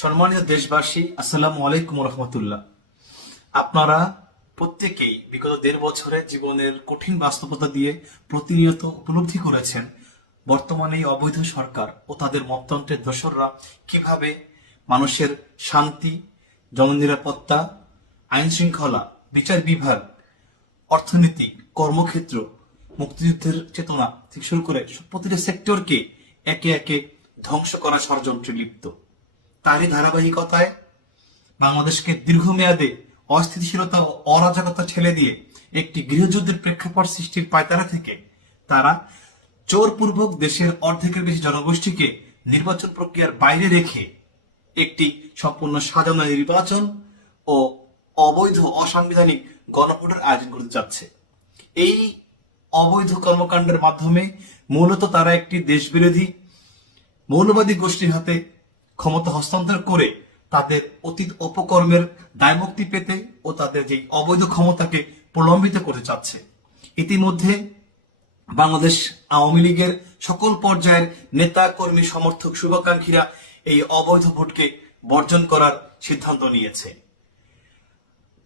সম্মানিত দেশবাসী, আসসালামু আলাইকুম রহমতুল্লাহ। আপনারা প্রত্যেকেই বিগত ১.৫ বছরে জীবনের কঠিন বাস্তবতা দিয়ে প্রতিনিয়ত উপলব্ধি করেছেন বর্তমানে এই অবৈধ সরকার ও তাদের মপতন্ত্রের দোসররা কিভাবে মানুষের শান্তি, জননিরাপত্তা, আইন শৃঙ্খলা, বিচার বিভাগ, অর্থনীতি, কর্মক্ষেত্র, মুক্তিযুদ্ধের চেতনা থেকে শুরু করে প্রতিটা সেক্টরকে একে একে ধ্বংস করা ষড়যন্ত্রে লিপ্ত। তারই ধারাবাহিকতায় বাংলাদেশকে দীর্ঘমেয়াদে অস্থিতিশীলতা ও অরাজকতা ঠেলে দিয়ে একটি গৃহযুদ্ধের প্রেক্ষাপট সৃষ্টির পায়তারা থেকে তারা জোরপূর্বক দেশের অর্ধেকের বেশি জনগোষ্ঠীকে নির্বাচন প্রক্রিয়ার বাইরে রেখে একটি সম্পূর্ণ সাজানো নির্বাচন ও অবৈধ অসাংবিধানিক গণভোটের আয়োজন করতে যাচ্ছে। এই অবৈধ কর্মকাণ্ডের মাধ্যমে মূলত তারা একটি দেশবিরোধী মৌলবাদী গোষ্ঠীর হাতে ক্ষমতা হস্তান্তর করে তাদের অতীত অপকর্মের দায়মুক্তি পেতে ও তাদের যে অবৈধ ক্ষমতাকে প্রলম্বিত করতে চাচ্ছে। ইতিমধ্যে বাংলাদেশ আওয়ামী লীগের সকল পর্যায়ের নেতা কর্মী সমর্থক শুভাকাঙ্ক্ষীরা এই অবৈধ ভোটকে বর্জন করার সিদ্ধান্ত নিয়েছে।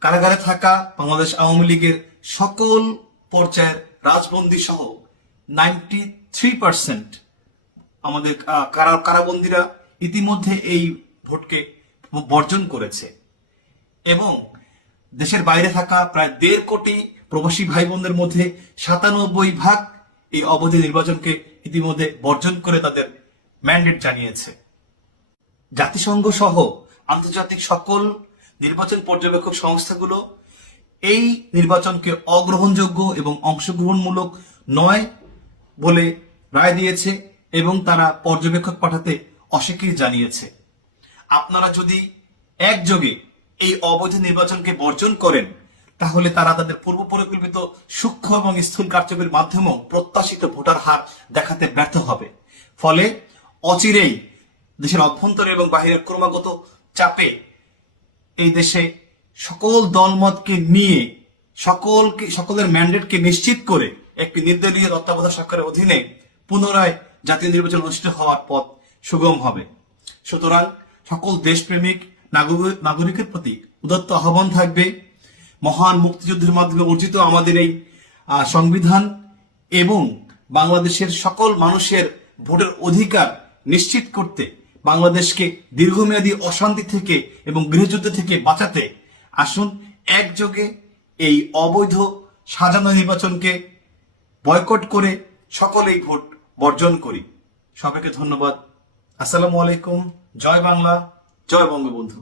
কারাগারে থাকা বাংলাদেশ আওয়ামী লীগের সকল পর্যায়ের রাজবন্দী সহ 93% আমাদের কারাবন্দীরা ইতিমধ্যে এই ভোটকে বর্জন করেছে এবং দেশের বাইরে থাকা প্রায় ১.৫ কোটি প্রবাসী ভাই বোনদের মধ্যে ৯৭% এই অবৈধ নির্বাচনকে ইতিমধ্যে বর্জন করে তাদের ম্যান্ডেট জানিয়েছে। জাতিসংঘ সহ আন্তর্জাতিক সকল নির্বাচন পর্যবেক্ষক সংস্থাগুলো এই নির্বাচনকে অগ্রহণযোগ্য এবং অংশগ্রহণমূলক নয় বলে রায় দিয়েছে এবং তারা পর্যবেক্ষক পাঠাতে অস্বীকৃতি জানিয়েছে। আপনারা যদি একযোগে এই অবৈধ নির্বাচনকে বর্জন করেন তাহলে তারা তাদের পূর্ব পরিকল্পিত সূক্ষ্ম এবং স্থূল কার্যক্রমের মাধ্যমেও প্রত্যাশিত ভোটার হার দেখাতে ব্যর্থ হবে। ফলে অচিরেই দেশের অভ্যন্তরে এবং বাহিরের ক্রমাগত চাপে এই দেশে সকল দলমতকে নিয়ে সকলের ম্যান্ডেটকে নিশ্চিত করে একটি নির্দলীয় তত্ত্বাবধায়ক সরকারের অধীনে পুনরায় জাতীয় নির্বাচন অনুষ্ঠিত হওয়ার পথ সুগম হবে। সুতরাং সকল দেশপ্রেমিক নাগরিকের প্রতি উদাত্ত আহ্বান থাকবে, মহান মুক্তিযুদ্ধের মাধ্যমে অর্জিত আমাদের এই সংবিধান এবং বাংলাদেশের সকল মানুষের ভোটের অধিকার নিশ্চিত করতে, বাংলাদেশকে দীর্ঘমেয়াদী অশান্তি থেকে এবং গৃহযুদ্ধ থেকে বাঁচাতে আসুন একযোগে এই অবৈধ সাজানো নির্বাচনকে বয়কট করে সকলেই ভোট বর্জন করি। সবাইকে ধন্যবাদ। আসসালামু আলাইকুম। জয় বাংলা, জয় বঙ্গবন্ধু।